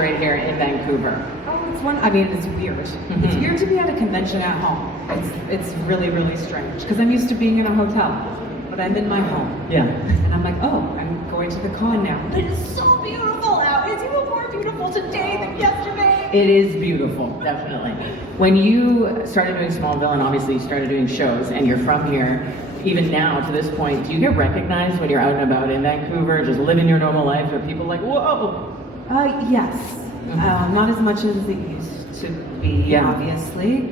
right here in Vancouver? Oh, it's one. I mean, it's weird. It's weird to be at a convention at home. It's really, really strange because I'm used to being in a hotel, but I'm in my home. Yeah. And I'm like, oh, I'm going to the con now. But it is so beautiful out. It's even more beautiful today than yesterday. It is beautiful, definitely. When you started doing Smallville, and obviously you started doing shows, and you're from here, even now to this point, do you get recognized when you're out and about in Vancouver, just living your normal life? Are people like, whoa? Yes. Not as much as it used to be, obviously.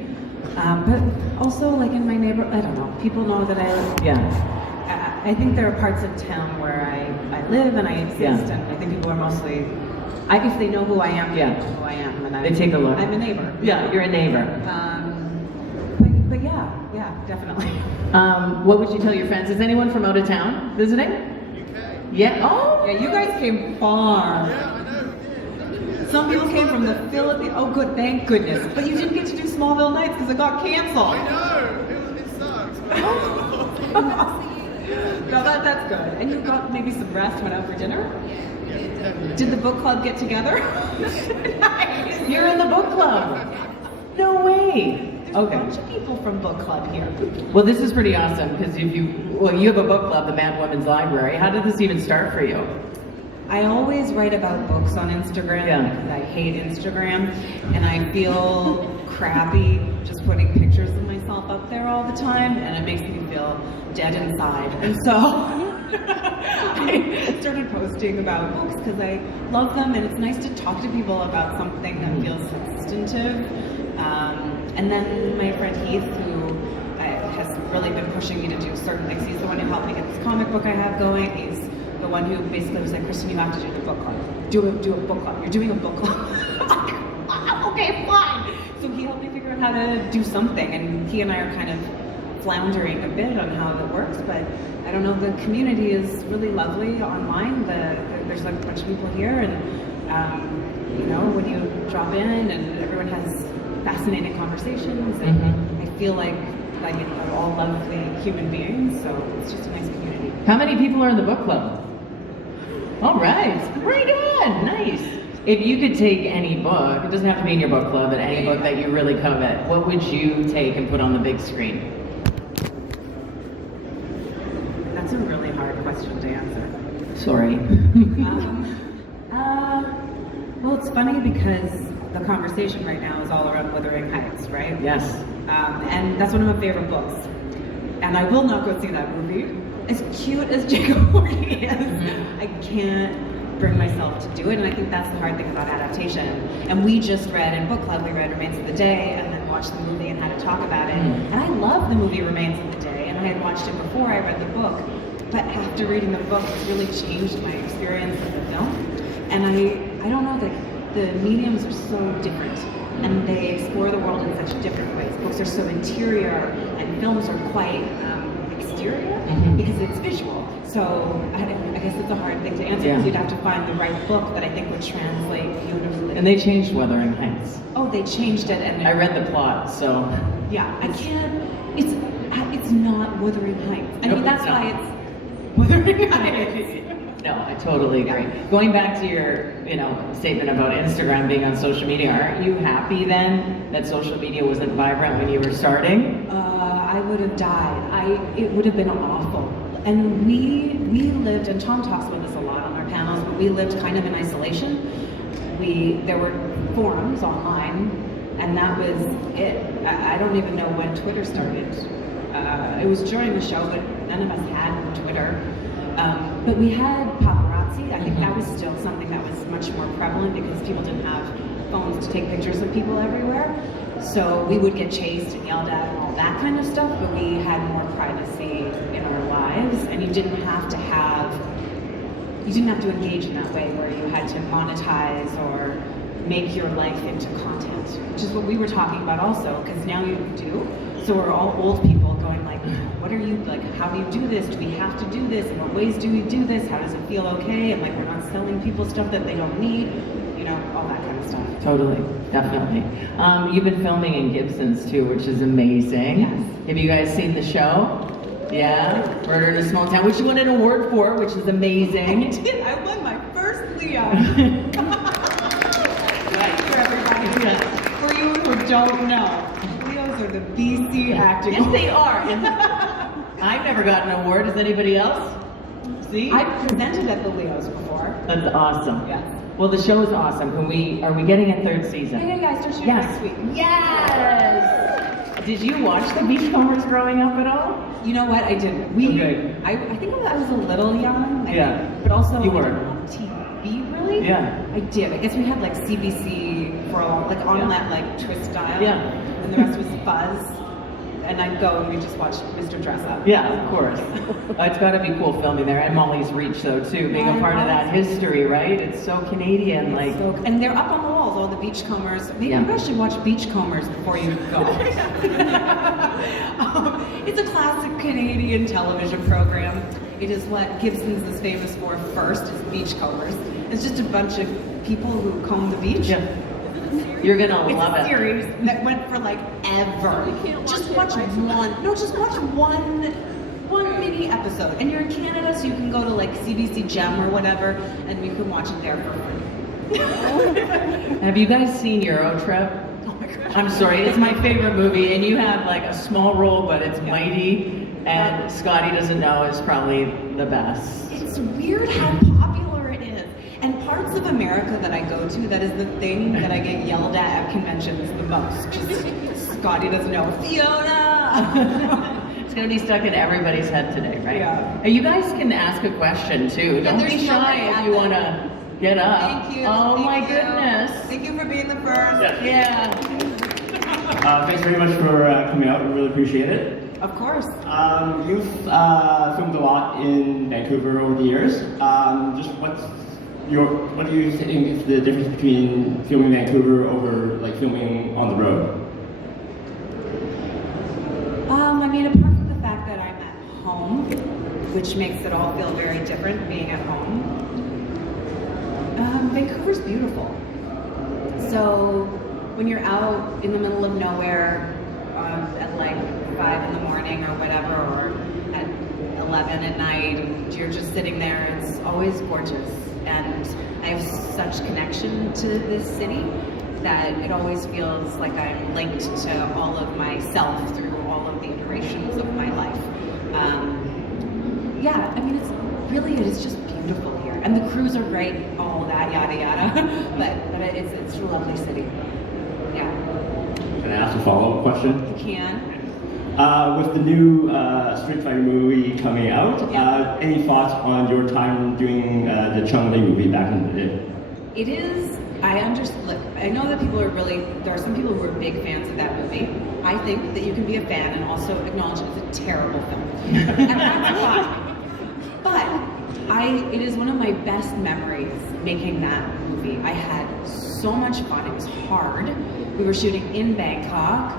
But also, like in my neighborhood, I don't know, people know that I live. Yeah. I think there are parts of town where I live and I exist, and I think people are mostly, if they know who I am, they know who I am. And they take a look. I'm a neighbor. Yeah, you're a neighbor. But yeah, definitely. What would you tell your friends? Is anyone from out of town visiting? UK. Yeah. Oh. Yeah, you guys came far. Yeah, I know. Some people came from the Philippines. Oh, good, thank goodness. But you didn't get to do Smallville Nights because it got canceled. I know. It sucks. No, that's good. And you got maybe some rest, went out for dinner? Yeah, definitely. Did the book club get together? You're in the book club. No way. There's a bunch of people from book club here. Well, this is pretty awesome because you have a book club, the Man Women's Library. How did this even start for you? I always write about books on Instagram because I hate Instagram, and I feel crappy just putting pictures of myself up there all the time, and it makes me feel dead inside. And so I started posting about books because I love them, and it's nice to talk to people about something that feels substantive. And then my friend Heath, who has really been pushing me to do certain things, he's the one who helped me get this comic book I have going. He's the one who basically was like, Kristen, you have to do the book club. Do a book club. You're doing a book club. Okay, fine. So he helped me figure out how to do something, and he and I are kind of floundering a bit on how it works, but I don't know, the community is really lovely online. There's like a bunch of people here, and you know, when you drop in and everyone has fascinating conversations, and I feel like they're all lovely human beings, so it's just a nice community. How many people are in the book club? All right, right on, nice. If you could take any book, it doesn't have to be in your book club, but any book that you really covet, what would you take and put on the big screen? That's a really hard question to answer. Sorry. Well, it's funny because the conversation right now is all around Wuthering Heights, right? Yes. And that's one of my favorite books. And I will not go see that movie. As cute as Jacob Morty is, I can't bring myself to do it, and I think that's the hard thing about adaptation. And we just read, in book club, we read Remains of the Day, and then watched the movie and had to talk about it. And I love the movie Remains of the Day, and I had watched it before I read the book, but after reading the book, it's really changed my experience of the film. And I don't know, the mediums are so different, and they explore the world in such different ways. Books are so interior, and films are quite exterior because it's visual. So I guess it's a hard thing to answer because you'd have to find the right book that I think would translate beautifully. And they changed Wuthering Heights. Oh, they changed it, and I read the plot, so. yeah, I can't. It's not Wuthering Heights. I mean, that's why it's Wuthering Heights. No, I totally agree. Going back to your, statement about Instagram being on social media, aren't you happy then that social media wasn't vibrant when you were starting? I would have died. It would have been awful. And we lived, and Tom talks about this a lot on our panels, but we lived kind of in isolation. There were forums online, and that was it. I don't even know when Twitter started. It was during the show, but none of us had Twitter. But we had paparazzi. I think that was still something that was much more prevalent because people didn't have phones to take pictures of people everywhere. So we would get chased and yelled at and all that kind of stuff, but we had more privacy in our lives, and you didn't have to engage in that way where you had to monetize or make your life into content, which is what we were talking about also, because now you do. So we're all old people going like, what are you, like, how do you do this? Do we have to do this? In what ways do we do this? How does it feel okay? And like, we're not selling people stuff that they don't need, all that kind of stuff. Totally, definitely. You've been filming in Gibson's too, which is amazing. Yes. Have you guys seen the show? Yeah, Murder in a Small Town, which you won an award for, which is amazing. I did. I won my first Leo. don't know, Leos are the BC acting. Yes, they are. And I've never gotten an award. Has anybody else? See? I've presented at the Leos before. That's awesome. Yes. Well, the show is awesome. Are we getting a third season? Yeah, I start shooting Yes. next week. Yes! Did you watch the Beachcombers growing up at all? You know what? I didn't. Okay. I think I was a little young. Yeah. But also, You I were. didn't have TV, really? Yeah. I did. I guess we had like CBC for a long, like on Yeah. that like twist dial. Yeah. And the rest was Buzz. And I'd go and we just watch Mr. Dress Up. Yeah, of course. It's got to be cool filming there. And Molly's Reach, though, too, being a I part of love that history, right? It's so Canadian, like. And they're up on the walls, all the Beachcombers. Maybe Yeah. you guys should watch Beachcombers before you go. It's a classic Canadian television program. It is what Gibson's is famous for first, is Beachcombers. It's just a bunch of people who comb the beach. Yeah. You're gonna It's love a it. series that went for like ever. Just watch one. No, just watch one mini episode. And you're in Canada, so you can go to like CBC Gem or whatever, and you can watch it there for free. Have you guys seen EuroTrip? Oh my gosh. I'm sorry, it's my favorite movie, and you have like a small role, but it's mighty, and Scotty Doesn't Know is probably the best. It's weird how popular it is. And parts of America that I go to, that is the thing that I get yelled at conventions the most. Just Scotty Doesn't Know. Fiona! It's gonna be stuck in everybody's head today, right? Yeah. And you guys can ask a question too. Yeah, Don't there's be shy nobody if at you them. wanna get up. Thank you. Oh thank my you. goodness. Thank you for being the first. Yeah. Thanks very much for coming out. We really appreciate it. Of course. You've filmed a lot in Vancouver over the years. Just what do you think is the difference between filming in Vancouver over like filming on the road? I mean, apart from the fact that I'm at home, which makes it all feel very different being at home, Vancouver's beautiful. So when you're out in the middle of nowhere at like 5 in the morning or whatever, or at 11 at night, you're just sitting there, it's always gorgeous. And I have such connection to this city that it always feels like I'm linked to all of myself through all of the iterations of my life. Yeah, I mean, it is just beautiful here. And the crews are great, all that, yada, yada. but it's a lovely city. Yeah. Can I ask a follow-up question? You can. With the new Street Fighter movie coming out, Yeah. Any thoughts on your time doing the Chun-Li movie back in the day? It is, look, I know that there are some people who are big fans of that movie. I think that you can be a fan and also acknowledge it's a terrible film. And that's why. But it is one of my best memories making that movie. I had so much fun. It was hard. We were shooting in Bangkok,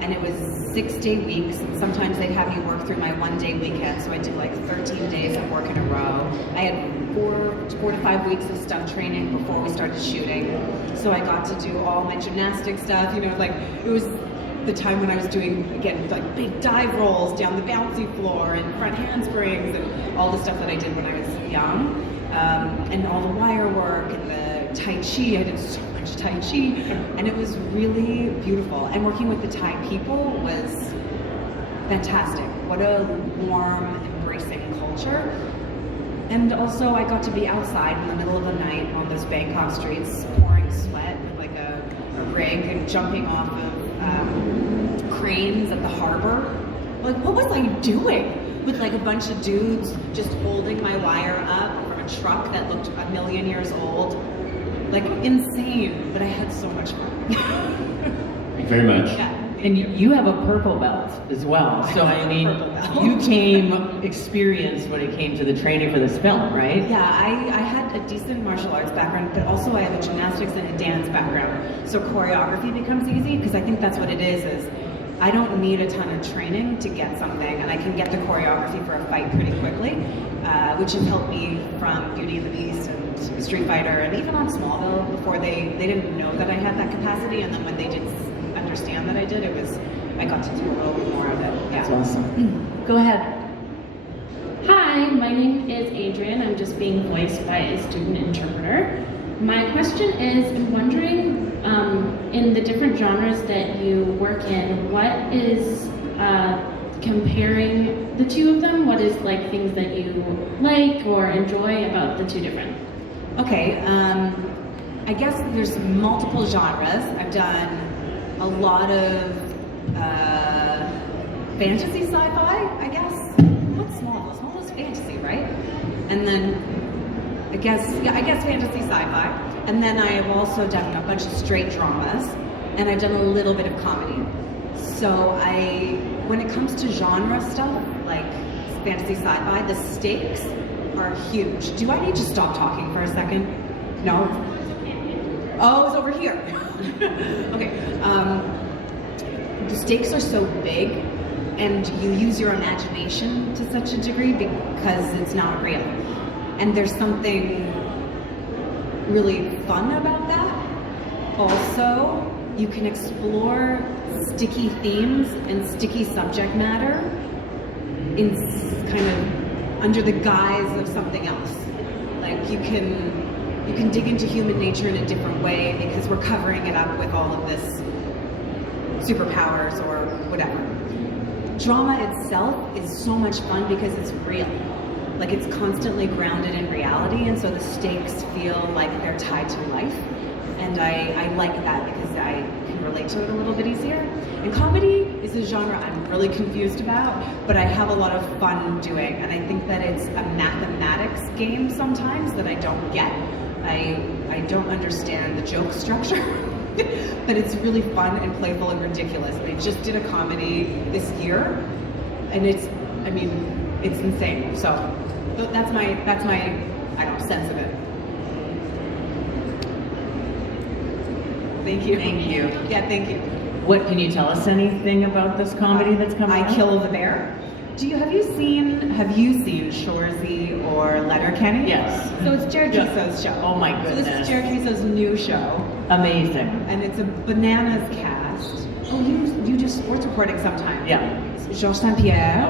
and it was 6-day weeks, and sometimes they'd have me work through my 1-day weekend, so I did like 13 days of work in a row. I had 4 to 5 weeks of stunt training before we started shooting, so I got to do all my gymnastic stuff, like it was the time when I was doing, again, like big dive rolls down the bouncy floor and front handsprings and all the stuff that I did when I was young, and all the wire work and the Tai Chi. I did so much Tai Chi, and it was really beautiful. And working with the Thai people was fantastic. What a warm, embracing culture. And also I got to be outside in the middle of the night on those Bangkok streets, pouring sweat with like a rig and jumping off of cranes at the harbor. Like, what was I doing? With like a bunch of dudes just holding my wire up from a truck that looked 1,000,000 years old. Like, insane, but I had so much fun. Thank you very much. Yeah. And you have a purple belt as well. So I mean, Purple belt. you came experienced when it came to the training for this film, right? Yeah, I had a decent martial arts background, but also I have a gymnastics and a dance background. So choreography becomes easy, because I think that's what it is I don't need a ton of training to get something, and I can get the choreography for a fight pretty quickly, which has helped me from Beauty and the Beast and Street Fighter, and even on Smallville before they didn't know that I had that capacity, and then when they did understand that I did, I got to do a little bit more of it. Yeah. That's awesome. Go ahead. Hi, my name is Adrian. I'm just being voiced by a student interpreter. My question is, I'm wondering in the different genres that you work in, what is comparing the two of them? What is like things that you like or enjoy about the two different? Okay, I guess there's multiple genres. I've done a lot of fantasy sci-fi, I guess. What's Smallville? Smallville's fantasy, right? And then I guess fantasy sci-fi. And then I have also done a bunch of straight dramas, and I've done a little bit of comedy. So when it comes to genre stuff, like fantasy sci-fi, the stakes are huge. Do I need to stop talking for a second? No? Oh, it's over here. Okay. The stakes are so big, and you use your imagination to such a degree because it's not real. And there's something really fun about that. Also, you can explore sticky themes and sticky subject matter in kind of under the guise of something else. Like you can dig into human nature in a different way because we're covering it up with all of this superpowers or whatever. Drama itself is so much fun because it's real. Like it's constantly grounded in reality, and so the stakes feel like they're tied to life. And I like that because I can relate to it a little bit easier. And comedy is a genre I'm really confused about, but I have a lot of fun doing. And I think that it's a mathematics game sometimes that I don't get. I don't understand the joke structure, but it's really fun and playful and ridiculous. They just did a comedy this year, and it's insane. So that's my I don't know, sense of it. Thank you. Thank you. Yeah, thank you. What, can you tell us anything about this comedy that's coming I up? Kill the Bear. Have you seen Shorzy or Letterkenny? Yes. So it's Jared Keeso's show. Oh my So this goodness. is Jared Keeso's new show. Amazing. And it's a bananas cast. Oh, you do sports reporting sometimes. Yeah. Georges St-Pierre.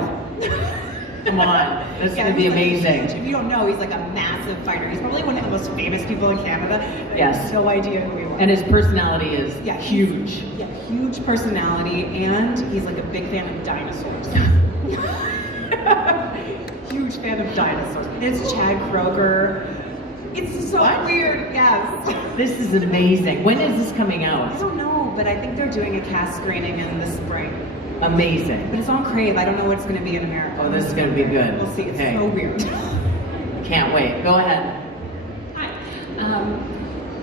Come on, this is Yeah, gonna be he's like- amazing. if you don't know, he's like a massive fighter. He's probably one of the most famous people in Canada. I Yes. have no idea who he was. And his personality is he's- huge. Yeah, huge personality, and he's like a big fan of dinosaurs. Huge fan of dinosaurs. It's Chad Kroeger. It's so What? weird, yes. This is amazing. When is this coming I out? don't know, but I think they're doing a cast screening in the spring. Amazing. But it's on Crave. I don't know what it's going to be in America. Oh, this is gonna be good. We'll see. It's Okay. so weird. Can't wait. Go ahead. Hi.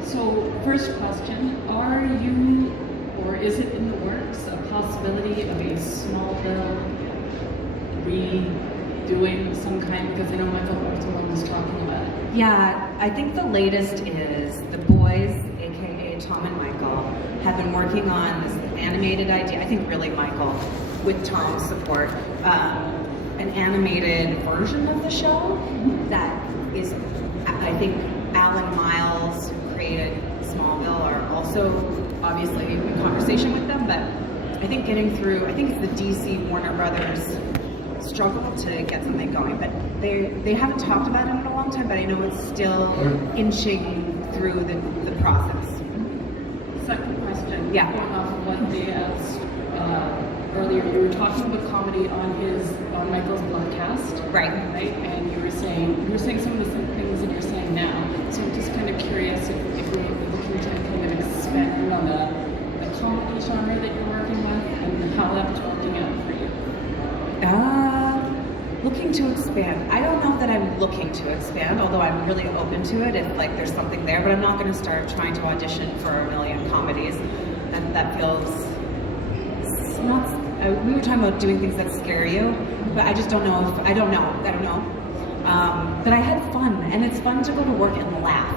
So first question, are you, or is it in the works, a possibility of a Smallville redoing some kind, because I know Michael Bartolome was talking about it. Yeah, I think the latest is the boys, aka Tom and Michael, have been working on this animated idea. I think really Michael, with Tom's support, an animated version of the show that is, I think Alan Miles, who created Smallville, are also obviously in conversation with them, but I think getting through, I think it's the DC Warner Brothers struggle to get something going, but they haven't talked about it in a long time, but I know it's still inching through the process. Second question, Yeah. going off of what they asked earlier, you were talking about comedy on Michael's podcast, Right. Right, and you were saying some of the same things that you're saying now. So I'm just kind of curious if we're looking to kind of expand on the comedy genre that you're working with and how that's working out for you. Looking to expand. I don't know that I'm looking to expand, although I'm really open to it if like there's something there, but I'm not going to start trying to audition for a million comedies. That feels not. We were talking about doing things that scare you, but I just don't know if I don't know. But I had fun, and it's fun to go to work and laugh,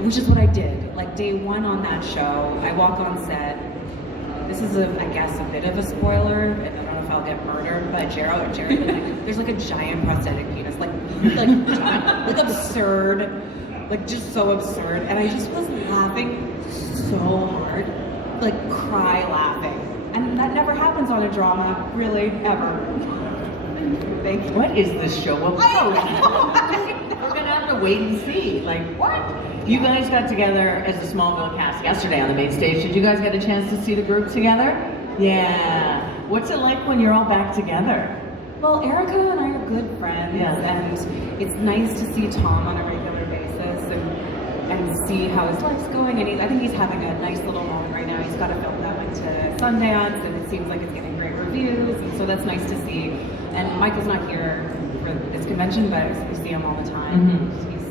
which is what I did. Like day one on that show, I walk on set. This is I guess a bit of a spoiler, and I don't know if I'll get murdered, but Jared, there's like a giant prosthetic penis, like absurd, like just so absurd, and I just was laughing so hard, like cry laughing, and that never happens on a drama, really, ever. Thank you. What is this show about? I don't know. We're gonna have to to wait and see. Like, what? You guys got together as the Smallville cast yesterday on the main stage. Did you guys get a chance to see the group together? Yeah. What's it like when you're all back together? Well, Erica and I are good friends, and it's nice to see Tom on a regular basis and see how his life's going. And I think he's having a nice little moment right now. He's got a film that went to Sundance, and it seems like it's getting great reviews, and so that's nice to see. And Michael's not here for this convention, but we see him all the time. He's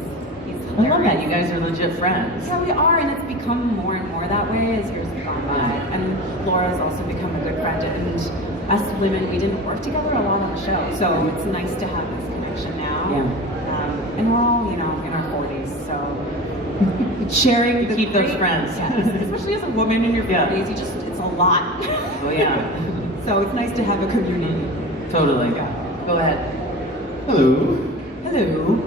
I love that. You guys are legit friends. Yeah, we are, and it's become more and more that way as years have gone by. And Laura's also become a good friend, and us women, we didn't work together a lot on the show, so it's nice to have this connection now. Yeah. And we're all, in our 40s, so sharing keep those friends. Yes, especially as a woman in your 40s, it's a lot. Oh yeah. So it's nice to have a community. Totally. Go ahead. Hello. Hello.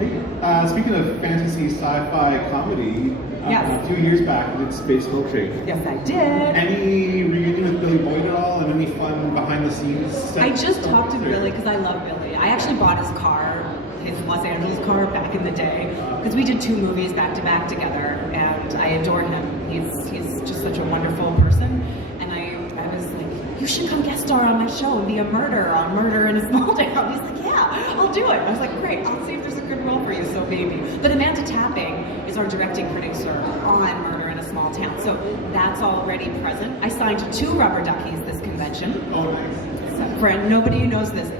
Speaking of fantasy sci-fi comedy, Yes. a few years back we did Space Milkshake. Yes, I did. Any reunion with Billy Boyd at all, and any fun behind the scenes stuff? I just talked to Billy because I love Billy. I actually bought his car, his Los Angeles car, back in the day because we did 2 movies back to back together, and I adore him. He's just such a wonderful person, and I was like, you should come guest star on my show and be a murderer on Murder in a Small Town. He's like, yeah, I'll do it. I was like, great, I'll see if there's a good role for you, so maybe. But Amanda Tapping is our directing producer on Murder in a Small Town, so that's already present. I signed 2 rubber duckies this convention. Oh, nice. For nobody who knows this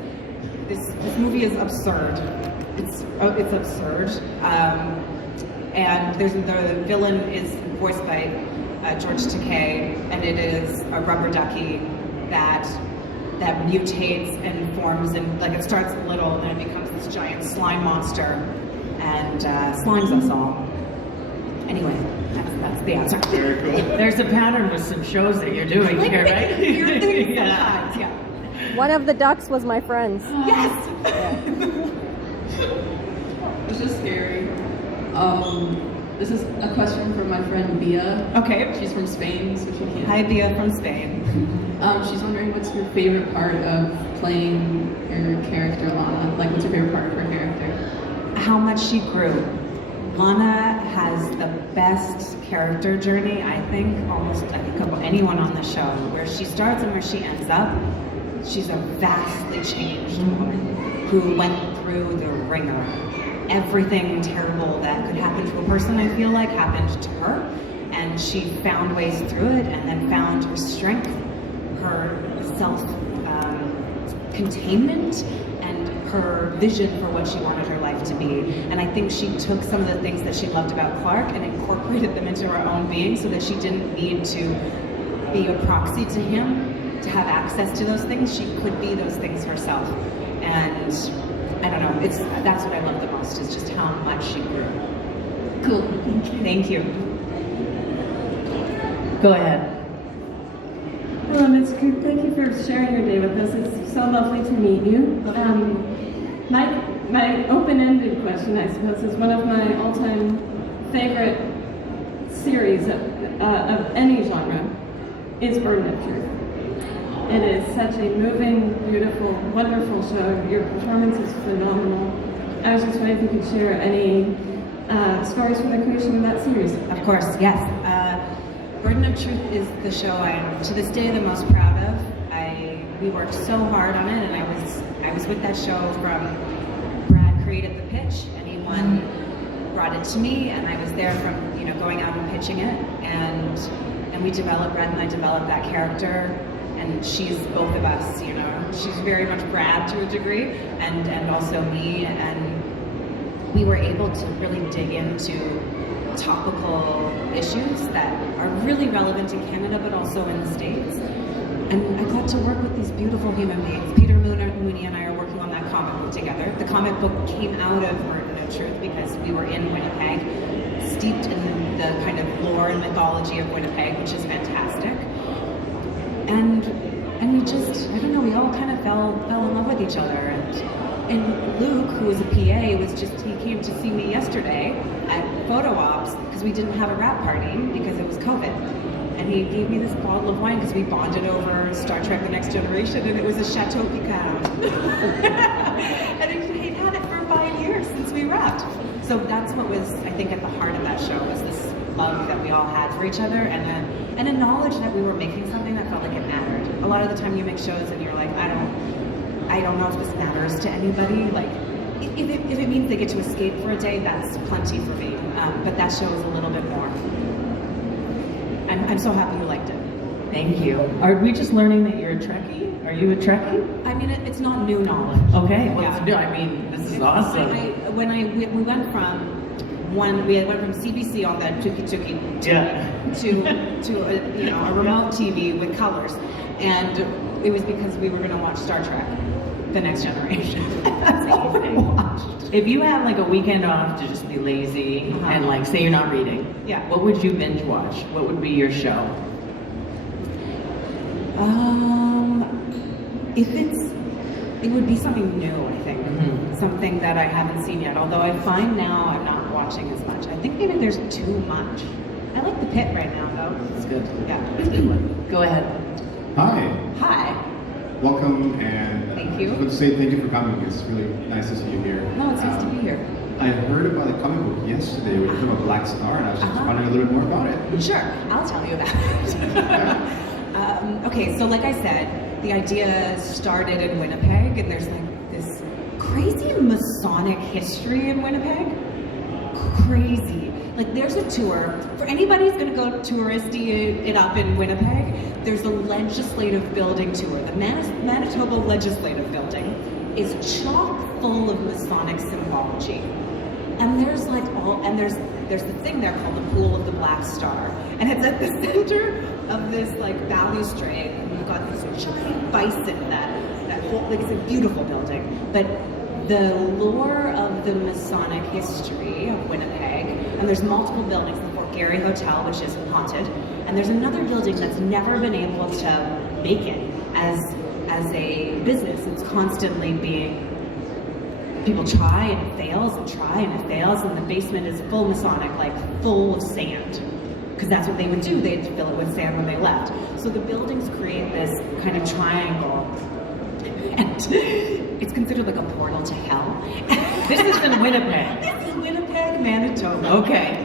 movie is absurd. It's absurd. And the villain is voiced by George Takei, and it is a rubber ducky that mutates and forms, and like it starts little and then it becomes this giant slime monster and slimes us all. Anyway, that's the answer. Very cool. There's a pattern with some shows that you're doing here, right? Weird things sometimes, yeah. One of the ducks was my friend's. Yes! It's just scary. This is a question from my friend Bia. Okay. She's from Spain, so she can't. Hi, Bia from Spain. She's wondering what's your favorite part of playing your character, Lana? Like, what's your favorite part of her character? How much she grew. Lana has the best character journey, I think, of anyone on the show. Where she starts and where she ends up, she's a vastly changed woman who went through the ringer. Everything terrible that could happen to a person, I feel like, happened to her. And she found ways through it and then found her strength, her self-containment, and her vision for what she wanted her life to be. And I think she took some of the things that she loved about Clark and incorporated them into her own being so that she didn't need to be a proxy to him to have access to those things. She could be those things herself. And I don't know, that's what I love the most, is just how much she grew. Cool. Thank you. Go ahead. Hello, Ms. Kruk. Thank you for sharing your day with us. It's so lovely to meet you. My open-ended question, I suppose, is one of my all-time favorite series of any genre is Burden of Truth. It is such a moving, beautiful, wonderful show. Your performance is phenomenal. I was just wondering if you could share any stories from the creation of that series. Of course, yes. Burden of Truth is the show I'm, to this day, the most proud of. We worked so hard on it, and I was with that show from Brad created the pitch, and brought it to me, and I was there from going out and pitching it, and we developed, Brad and I developed that character, and she's both of us. She's very much Brad to a degree, and also me, and we were able to really dig into topical issues that are really relevant in Canada, but also in the States. And I got to work with these beautiful human beings. Peter Mooney and I are working on that comic book together. The comic book came out of Burden of Truth because we were in Winnipeg, steeped in the kind of lore and mythology of Winnipeg, which is fantastic. And we just, I don't know, we all kind of fell in love with each other. And Luke, who was a PA, he came to see me yesterday at photo ops because we didn't have a wrap party because it was COVID. And he gave me this bottle of wine because we bonded over Star Trek The Next Generation, and it was a Chateau Picard. And he'd had it for 5 years since we wrapped. So that's what was, I think, at the heart of that show, was this love that we all had for each other, and a knowledge that we were making something that felt like it mattered. A lot of the time you make shows and you're like, I don't know if this matters to anybody. Like, if it means they get to escape for a day, that's plenty for me. But that show is a little bit more. I'm so happy you liked it. Thank you. Are we just learning that you're a Trekkie? Are you a Trekkie? I mean, it's not new knowledge. Okay, well, Yeah. it's new. I mean, this is awesome. We went from CBC on that tuki to a remote TV with colors, and it was because we were going to watch Star Trek, The Next Generation. That's all we watched. If you had like a weekend off to just be lazy and like say you're not reading, Yeah. what would you binge watch? What would be your show? It would be something new, I think. Mhm. Something that I haven't seen yet. Although I find now I'm not watching as much. I think maybe there's too much. I like The Pit right now, though. It's good. Yeah. It's a good one. Go ahead. Hi, Hi. welcome, and Thank you. I want to say thank you for coming. It's really nice to see you here. No, it's nice to be here. I heard about a comic book yesterday. We were talking about Black Star, and I was just wondering a little bit more about it. Sure, I'll tell you about it. Okay, so like I said, the idea started in Winnipeg, and there's like this crazy Masonic history in Winnipeg. Crazy. Like there's a tour, for anybody who's gonna go touristy it up in Winnipeg, there's a legislative building tour. The Manitoba Legislative Building is chock full of Masonic symbology. And there's like there's the thing there called the Pool of the Black Star. And it's at the center of this like balustrade. And you've got this giant bison that whole, like it's a beautiful building. But the lore of the Masonic history of Winnipeg, and there's multiple buildings, the Fort Garry Hotel, which is haunted, and there's another building that's never been able to make it as a business. It's constantly being, people try and it fails and try and it fails, and the basement is full Masonic, like full of sand. Because that's what they would do, they'd fill it with sand when they left. So the buildings create this kind of triangle, and it's considered like a portal to hell. This is in Winnipeg. This is Winnipeg, Manitoba. Okay.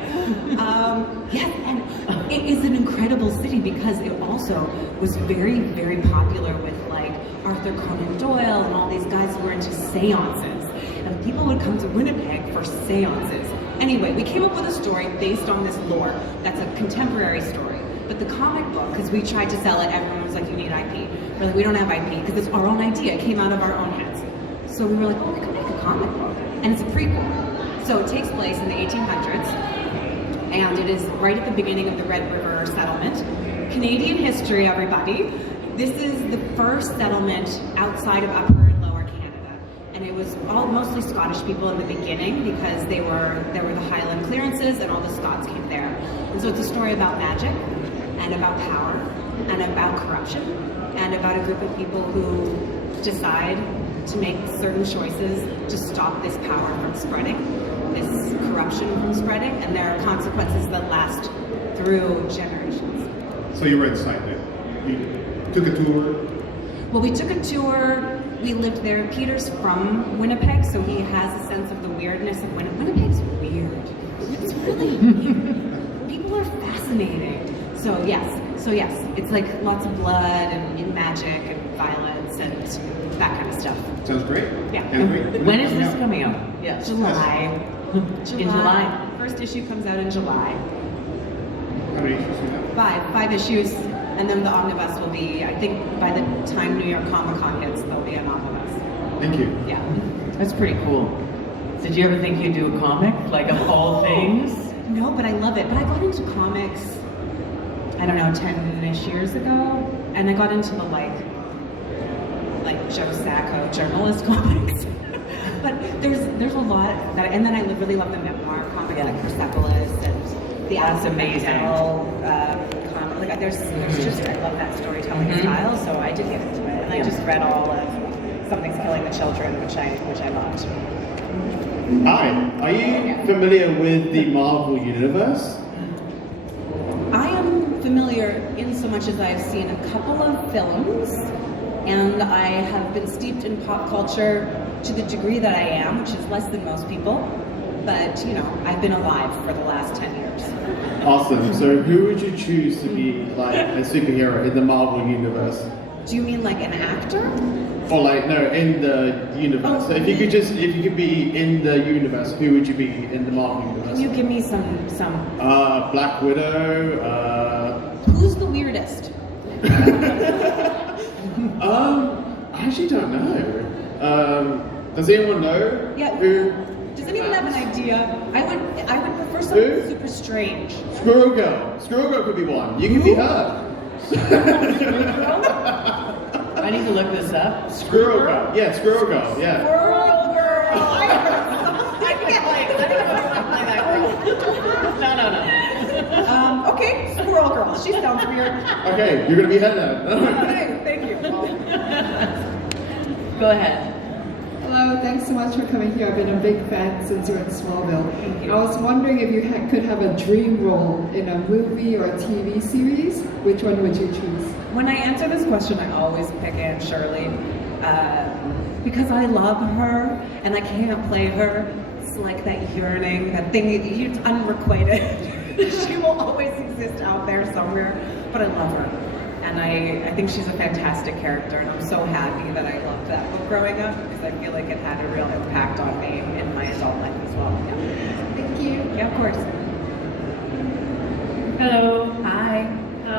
Yes, and it is an incredible city because it also was very, very popular with like Arthur Conan Doyle and all these guys who were into seances. And people would come to Winnipeg for seances. Anyway, we came up with a story based on this lore. That's a contemporary story. But the comic book, because we tried to sell it, everyone was like, you need IP. We're like, we don't have IP because it's our own idea. It came out of our own heads. So we were like, oh, we could make a comic book. And it's a prequel. So it takes place in the 1800s. And it is right at the beginning of the Red River settlement. Canadian history, everybody. This is the first settlement outside of Upper and Lower Canada. And it was all mostly Scottish people in the beginning because there were the Highland clearances and all the Scots came there. And so it's a story about magic and about power and about corruption and about a group of people who decide to make certain choices to stop this power from spreading, this corruption from spreading, and there are consequences that last through generations. So you were inside there. You took a tour. Well, we took a tour. We lived there. Peter's from Winnipeg, so he has a sense of the weirdness of Winnipeg. Winnipeg's weird. It's really weird. People are fascinating. So yes, it's like lots of blood and magic and violence and that kind of stuff. Sounds great. Yeah. Can't wait. When is this coming out? Yes. July. In July. First issue comes out in July. How many issues do you have? Five issues, and then the omnibus will be, I think by the time New York Comic Con hits, there'll be an omnibus. Thank you. Yeah. That's pretty cool. Did you ever think you'd do a comic, like of all things? No, but I love it. But I got into comics, I don't know, 10-ish years ago, and I got into the like Joe Sacco journalist comics. But there's a lot that, and then I really love the memoir comics like Persepolis and the That's amazing. comic. Like there's just, I love that storytelling style, so I did get into it, and I just read all of Something's Killing the Children, which I loved. Hi, are you familiar with the Marvel Universe? I am familiar in so much as I've seen a couple of films, and I have been steeped in pop culture to the degree that I am, which is less than most people. but you know, I've been alive for the last 10 years. Awesome. So who would you choose to be like a superhero in the Marvel universe? Do you mean like an actor? Or like, no, in the universe. Oh, So if you could be in the universe, who would you be in the Marvel universe? Can you give me some? Black Widow, Who's the weirdest? I actually don't know. Does anyone know? Yeah. Who? Does anyone have an idea? I would prefer something Who? super strange. Squirrel Girl. Squirrel Girl could be one. You could be her. I need to look this up. Squirrel Girl. Yeah, Squirrel Girl. Yeah. Squirrel girl. I can't play that girl. No. Okay, squirrel girl. She sounds weird. Okay, you're gonna be her now. Okay, thank you. Go ahead. Hello, thanks so much for coming here. I've been a big fan since you were in Smallville. Thank you. I was wondering if you could have a dream role in a movie or a TV series. Which one would you choose? When I answer this question, I always pick Aunt Shirley because I love her and I can't play her. It's like that yearning, that thing, it's unrequited. She will always exist out there somewhere, but I love her. And I think she's a fantastic character, and I'm so happy that I loved that book growing up because I feel like it had a real impact on me in my adult life as well. Yeah. Thank you. Yeah, of course. Hello. Hi.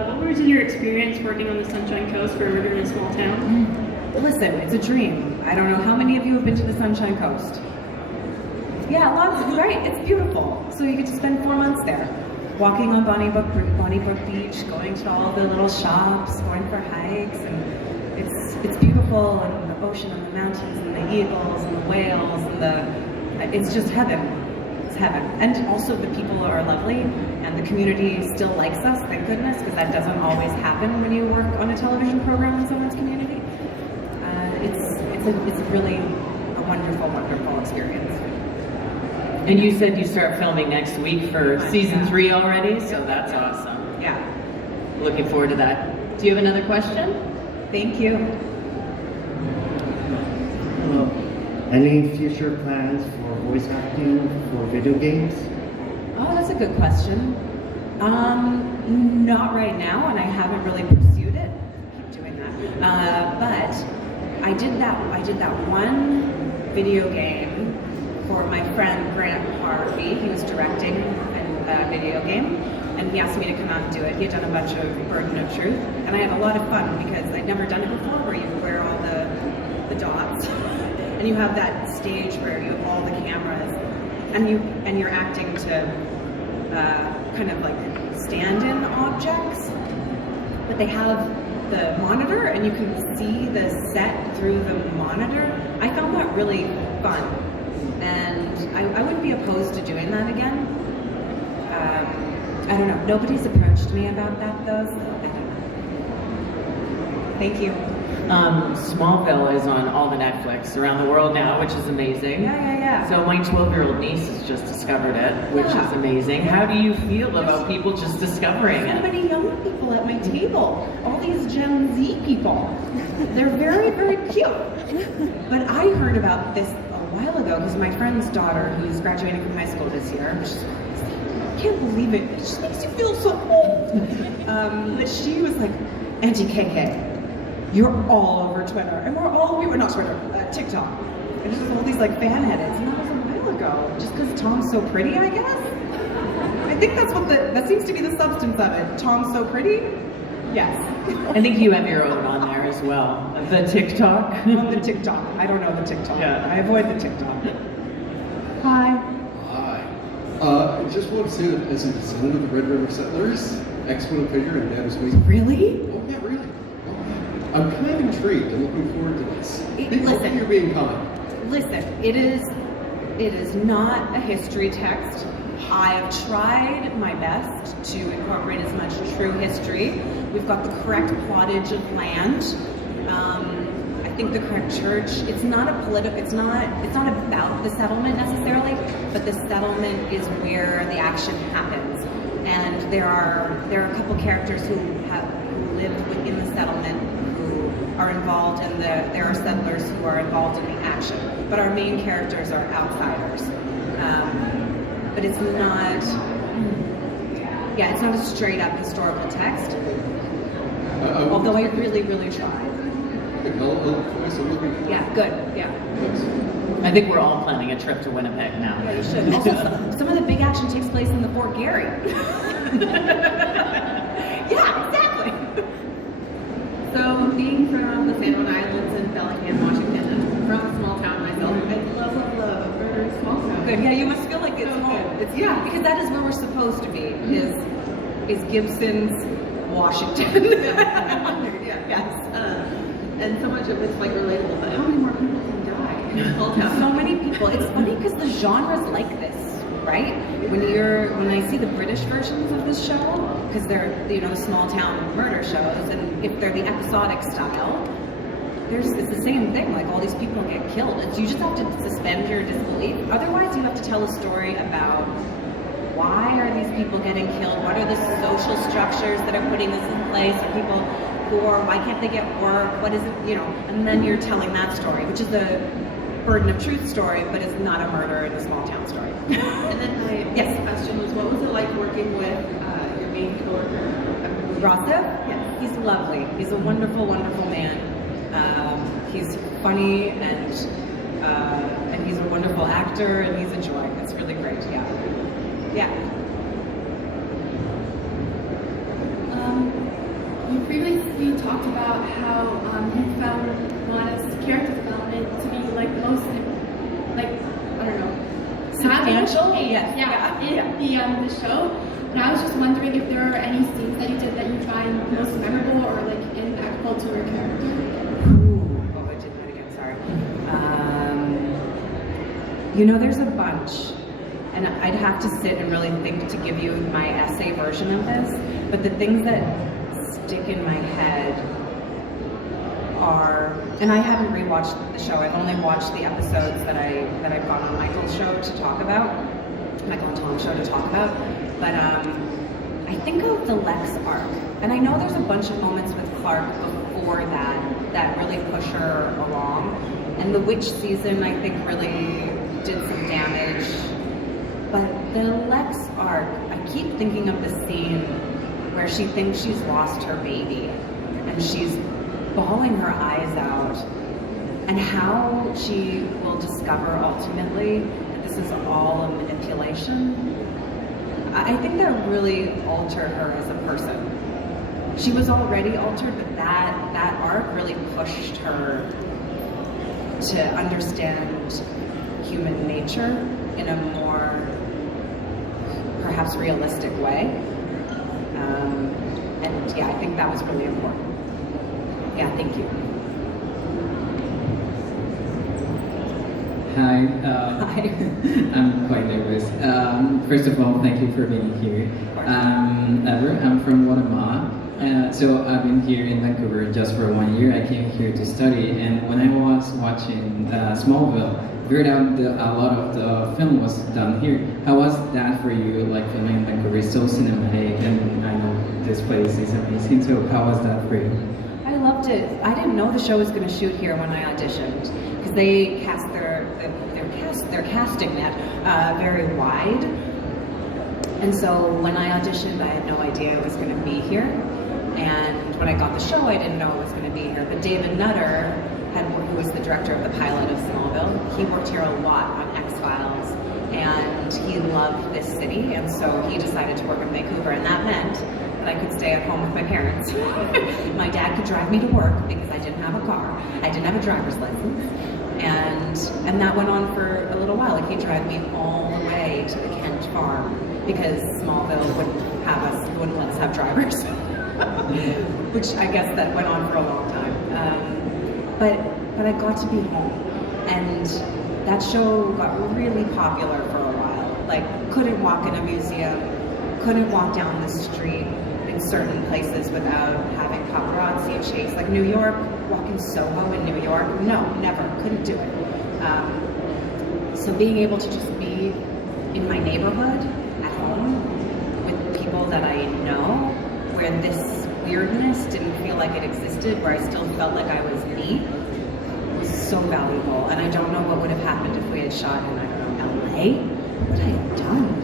What was your experience working on the Sunshine Coast for Murder in a Small Town? Listen, it's a dream. I don't know how many of you have been to the Sunshine Coast. Yeah, lots of, right? It's beautiful. So you get to spend 4 months there. Walking on Bonnie Brook Beach, going to all the little shops, going for hikes, and it's beautiful, and the ocean and the mountains and the eagles and the whales and it's just heaven. It's heaven. And also the people are lovely, and the community still likes us, thank goodness, because that doesn't always happen when you work on a television program in someone's community. It's really a wonderful, wonderful experience. And you said you start filming next week for season 3 already, so that's awesome. Yeah. Looking forward to that. Do you have another question? Thank you. Hello. Any future plans for voice acting for video games? Oh, that's a good question. Not right now, and I haven't really pursued it. I keep doing that. But I did that one video game for my friend Grant Harvey. He was directing a video game, and he asked me to come out and do it. He had done a bunch of Burden of Truth, and I had a lot of fun because I'd never done it before, where you wear all the dots, and you have that stage where you have all the cameras, and you're acting to kind of like stand-in objects, but they have the monitor, and you can see the set through the monitor. I found that really fun. And I wouldn't be opposed to doing that again. I don't know. Nobody's approached me about that though, so I don't know. Thank you. Smallville is on all the Netflix around the world now, which is amazing. Yeah. So my 12-year-old niece has just discovered it, which is amazing. How do you feel about people just discovering it? So many young people at my table. All these Gen Z people. They're very, very cute. But I heard about this a while ago because my friend's daughter, who's graduating from high school this year, I can't believe it. It just makes you feel so old. But she was like, Auntie KK, you're all over Twitter, and we were not Twitter, TikTok. And just all these like fan edits, and that was a while ago. Just because Tom's so pretty, I guess. I think that seems to be the substance of it. Tom's so pretty. Yes. I think you have your own on there as well. The TikTok. On the TikTok. I don't know the TikTok. Yeah. I avoid the TikTok. Hi. I just want to say that as a designer of the Red River Settlers, excellent figure and Dad is waiting. Really? Oh yeah, really. Oh, yeah. I'm kind of intrigued. I'm looking forward to this. Listen. You're being kind. Listen, it is not a history text. I have tried my best to incorporate as much true history. We've got the correct plottage of land. I think the correct church. It's not about the settlement necessarily, but the settlement is where the action happens. And there are a couple characters who lived within the settlement who are involved in there are settlers who are involved in the action. But our main characters are outsiders. but it's not. Yeah, it's not a straight up historical text. Although I really, really tried. Yeah, good. Yeah. I think we're all planning a trip to Winnipeg now. Yeah, you should. Also, some of the big action takes place in the Fort Garry. Yeah, exactly. So, being from the San Juan Islands in Bellingham, Washington, and from a small town myself, I love a very small town. Good. Yeah, you must feel like it's home. It's, yeah, because that is where we're supposed to be. Is Gibson's Washington? Yes. And so much of it's like relatable, but how many more people can die in a small town? So many people. It's funny because the genre's like this, right? When I see the British versions of this show, because they're the small town murder shows, and if they're the episodic style, it's the same thing. Like all these people get killed. You just have to suspend your disbelief. Otherwise, you have to tell a story about why are these people getting killed? What are the social structures that are putting this in place? Are people poor? Why can't they get work? What is it? And then you're telling that story, which is a burden of truth story, but it's not a murder in a small town story. And then my next question was, what was it like working with your main coworker? Rossev? Yes. He's lovely. He's a wonderful, wonderful man. He's funny and he's a wonderful actor and he's a joy. It's really great. Yeah. Yeah. You previously talked about how you found Lana's character development to be like the most, I don't know, substantial? Yes. Yeah, in the show. And I was just wondering if there are any scenes that you did that you find most memorable or like impactful to her character. Oh, I did that again. Sorry. There's a bunch. And I'd have to sit and really think to give you my essay version of this. But the things that stick in my head are, and I haven't rewatched the show. I've only watched the episodes that I've gone on Michael's show to talk about, Michael and Tom's show to talk about. But I think of the Lex arc, and I know there's a bunch of moments with Clark before that really push her along. And the witch season, I think, really did some damage. But the Lex arc, I keep thinking of the scene where she thinks she's lost her baby and she's bawling her eyes out, and how she will discover ultimately that this is all a manipulation. I think that really altered her as a person. She was already altered, but that arc really pushed her to understand human nature in a more perhaps realistic way. And yeah, I think that was really important. Yeah, thank you. Hi. Hi. I'm quite nervous. First of all, thank you for being here. I'm from Guatemala. So I've been here in Vancouver just for 1 year. I came here to study, and when I was watching Smallville, figured out that a lot of the film was done here. How was that for you, like filming in Vancouver? It's so cinematic, and I know this place is amazing, so how was that for you? I loved it. I didn't know the show was going to shoot here when I auditioned, because they cast their casting net very wide. And so when I auditioned, I had no idea it was going to be here. And when I got the show, I didn't know it was going to be here. But David Nutter, who was the director of the pilot of Smallville, he worked here a lot on X-Files, and he loved this city, and so he decided to work in Vancouver, and that meant that I could stay at home with my parents. My dad could drive me to work because I didn't have a car. I didn't have a driver's license, and that went on for a little while. Like, he'd drive me all the way to the Kent farm because Smallville wouldn't let us have drivers. Which I guess that went on for a long time. But I got to be home, and that show got really popular for a while. Like, couldn't walk in a museum, couldn't walk down the street in certain places without having paparazzi chase. Like New York, walking Soho in New York, no, never, couldn't do it. So being able to just be in my neighborhood, at home, with people that I know, where this weirdness didn't feel like it existed, where I still felt like I was me, was so valuable. And I don't know what would have happened if we had shot in, I don't know, LA what I have done.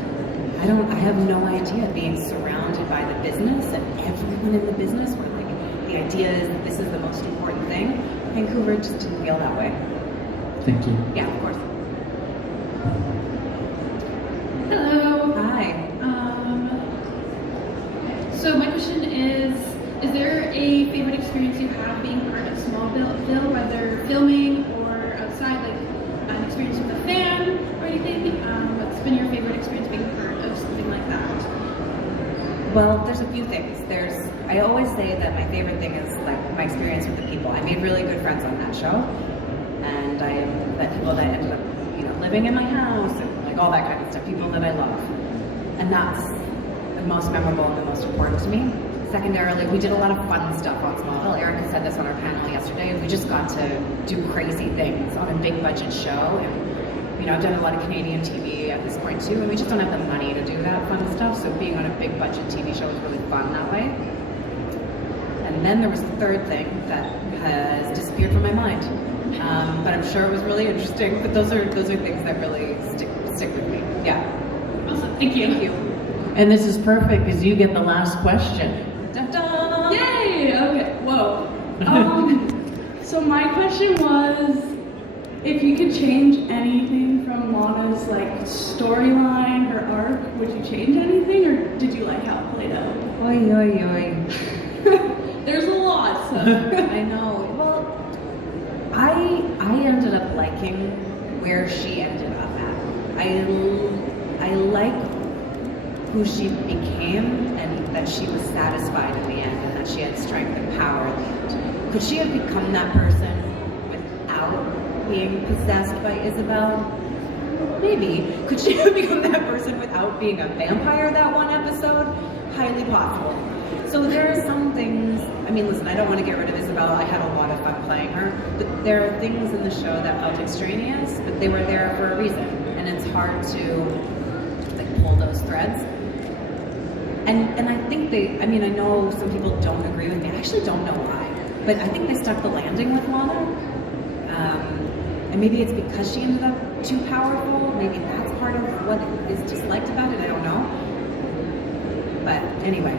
I have no idea, being surrounded by the business and everyone in the business where like the idea is that this is the most important thing. Vancouver just didn't feel that way. Thank you. Yeah, of course. Hello. Hi. So my question is there a favorite experience you have being part of Smallville, whether filming or outside, like an experience with a fan or anything? What's been your favorite experience being part of something like that? Well, there's a few things. I always say that my favorite thing is like my experience with the people. I made really good friends on that show, and I met people that ended up, living in my house and like all that kind of stuff. People that I love, and that's the most memorable and the most important to me. Secondarily, we did a lot of fun stuff on Smallville. Erica said this on our panel yesterday. We just got to do crazy things on a big budget show, and I've done a lot of Canadian TV at this point too, and we just don't have the money to do that fun stuff. So being on a big budget TV show is really fun that way. And then there was the third thing that has disappeared from my mind, but I'm sure it was really interesting. But those are things that really stick with me. Yeah. Awesome. Thank you. Thank you. And this is perfect because you get the last question. Dun, dun. Yay! Okay, whoa. So my question was, if you could change anything from Lana's storyline, her arc, would you change anything, or did you like how it played out? Oi, oi, oi. There's a lot, so. I know. Well, I ended up liking where she ended up at. I like who she became, and that she was satisfied in the end, and that she had strength and power in the end. Could she have become that person without being possessed by Isabel? Maybe. Could she have become that person without being a vampire that one episode? Highly possible. So there are some things, listen, I don't want to get rid of Isabel. I had a lot of fun playing her, but there are things in the show that felt extraneous, but they were there for a reason, and it's hard to pull those threads. And I think I know some people don't agree with me. I actually don't know why, but I think they stuck the landing with Lana. And maybe it's because she ended up too powerful. Maybe that's part of what is disliked about it. I don't know. But anyway,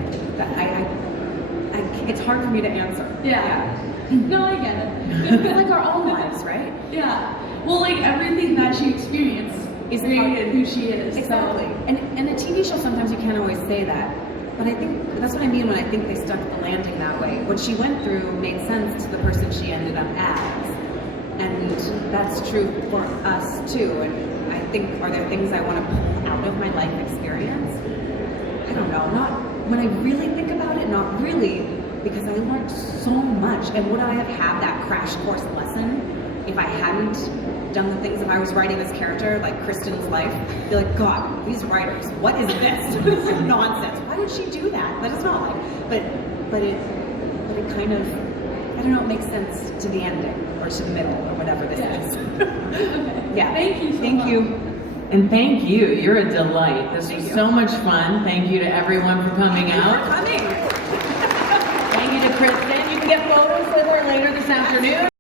it's hard for me to answer. Yeah. No, I get it. It's like our own lives, right? Yeah. Well, everything that she experienced is created who she is. Exactly. So. And a TV show, sometimes you can't always say that. But I think that's what I mean when I think they stuck the landing that way. What she went through made sense to the person she ended up as. And that's true for us too. And I think, are there things I want to pull out of my life experience? I don't know. Not when I really think about it, not really, because I learned so much. And would I have had that crash course lesson if I hadn't done the things? If I was writing this character like KRISTIN's life, I'd be like, God, these writers, what is this? This is nonsense. Why did she do that? That is not like, but it kind of, I don't know, it makes sense to the ending or to the middle or whatever this is. Okay. Yeah. Thank you so Thank much. you. And thank you. You're a delight. This was you. so much fun. Thank you to everyone for coming out. Thank you for coming. Thank you to KRISTIN. You can get photos with her later this afternoon.